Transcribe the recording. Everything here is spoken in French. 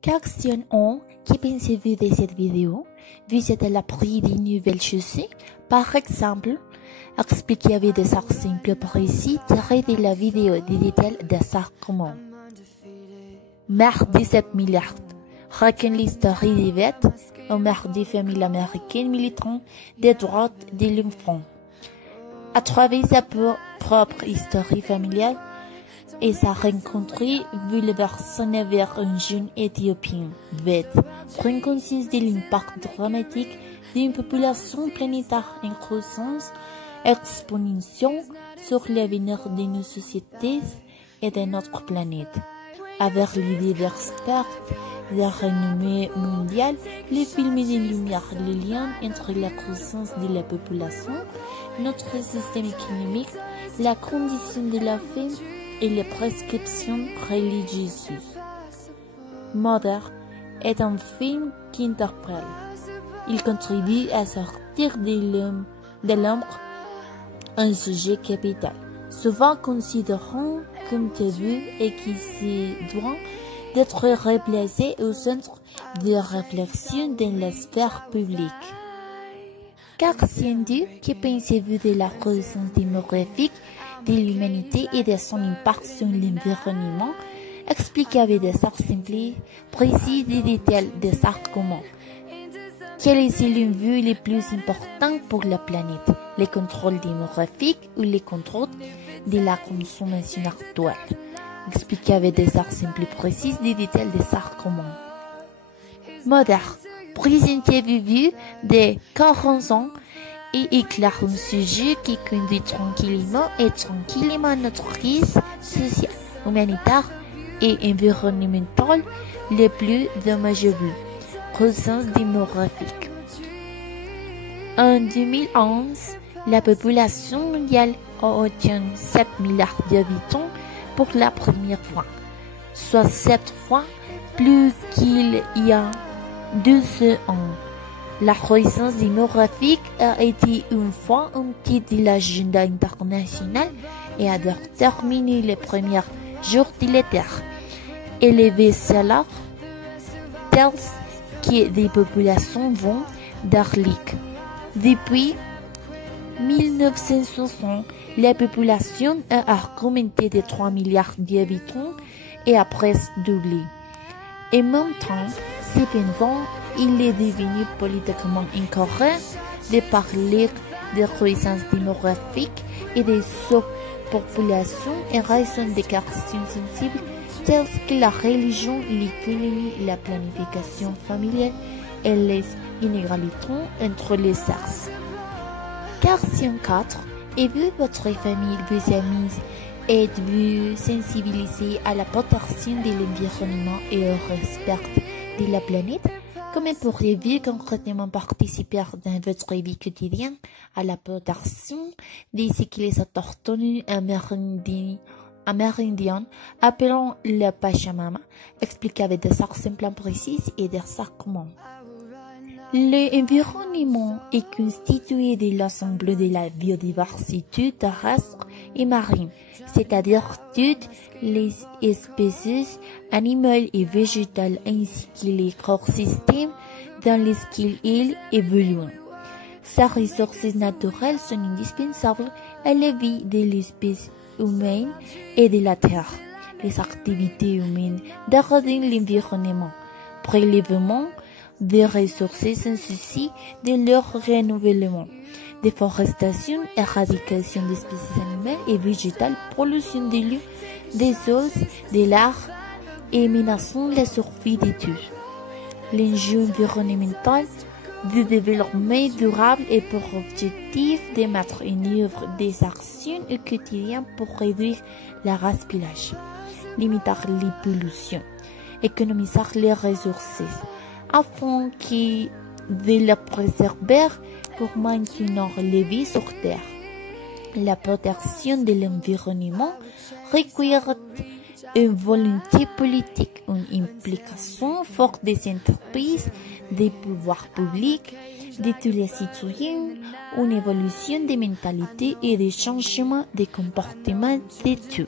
Question 1. Que pensez-vous de cette vidéo? Vous êtes à l'abri des nouvelles choses? Par exemple, expliquez-vous des arts simples précis tirés de la vidéo des détails des arts communs. Mère 17 milliards. Raconte l'histoire des Vêtes, une mère des familles américaines militantes des droits de l'enfant. À travers sa propre histoire familiale et sa rencontre bouleversante vers un jeune Éthiopien, Vêt, prend conscience de l'impact dramatique d'une population planétaire en croissance exponentielle sur l'avenir de nos sociétés et de notre planète. Avec les diverses pertes de renommée mondiale, le film illumière le lien entre la croissance de la population, notre système économique, la condition de la femme et les prescriptions religieuses. Mother est un film qui interpelle. Il contribue à sortir de l'ombre un sujet capital, souvent considéré comme tabou et qui se doit d'être replacé au centre de réflexion dans la sphère publique. Question 2. Que pensez-vous de la croissance démographique de l'humanité et de son impact sur l'environnement? Expliquez avec des arts simples, précis des détails des arts communs. Quel est selon vous le plus important pour la planète? Les contrôles démographiques ou les contrôles de la consommation actuelle? Expliquez avec des arts simples précis des détails des arts communs. Mother, présentez-vous de 40 ans et éclaire un sujet qui conduit tranquillement notre crise sociale, humanitaire et environnementale les plus dommageables. Croissance démographique. En 2011, la population mondiale a atteint 7 milliards d'habitants pour la première fois, soit 7 fois plus qu'il y a 200 ans. La croissance démographique a été une fois un titre de l'agenda international et a déterminé les premiers jours de la Terre. Élever cela tels que des populations vont d'Arlique. Depuis 1960, la population a augmenté de 3 milliards d'habitants et a presque doublé. Et même temps, cependant, il est devenu politiquement incorrect de parler de croissance démographique et de surpopulation en raison des questions sensibles telles que la religion, l'économie, la planification familiale et les inégalités entre les sexes. Question 4. Et vous, votre famille, vos amis, êtes-vous sensibilisés à la protection de l'environnement et au respect de la planète? Comment pourriez-vous concrètement participer dans votre vie quotidienne à la protection de ce que les autochtones amérindiens appelons le Pachamama? Expliquez avec des arts simples précis et des arts communs. L'environnement est constitué de l'ensemble de la biodiversité terrestre et marine, c'est-à-dire toutes les espèces animales et végétales ainsi que les écosystèmes dans lesquels ils évoluent. Ces ressources naturelles sont indispensables à la vie de l'espèce humaine et de la Terre. Les activités humaines dégradent l'environnement, prélèvement des ressources sans souci de leur renouvellement, déforestation, éradication d'espèces animales et végétales, pollution des lieux, des eaux, de l'air et menaçant la survie de tous. L'enjeu environnemental du développement durable est pour objectif de mettre en œuvre des actions au quotidien pour réduire le gaspillage, limiter les pollutions, économiser les ressources, afin de les préserver pour maintenir les vies sur Terre. La protection de l'environnement requiert une volonté politique, une implication forte des entreprises, des pouvoirs publics, de tous les citoyens, une évolution des mentalités et des changements des comportements de tous.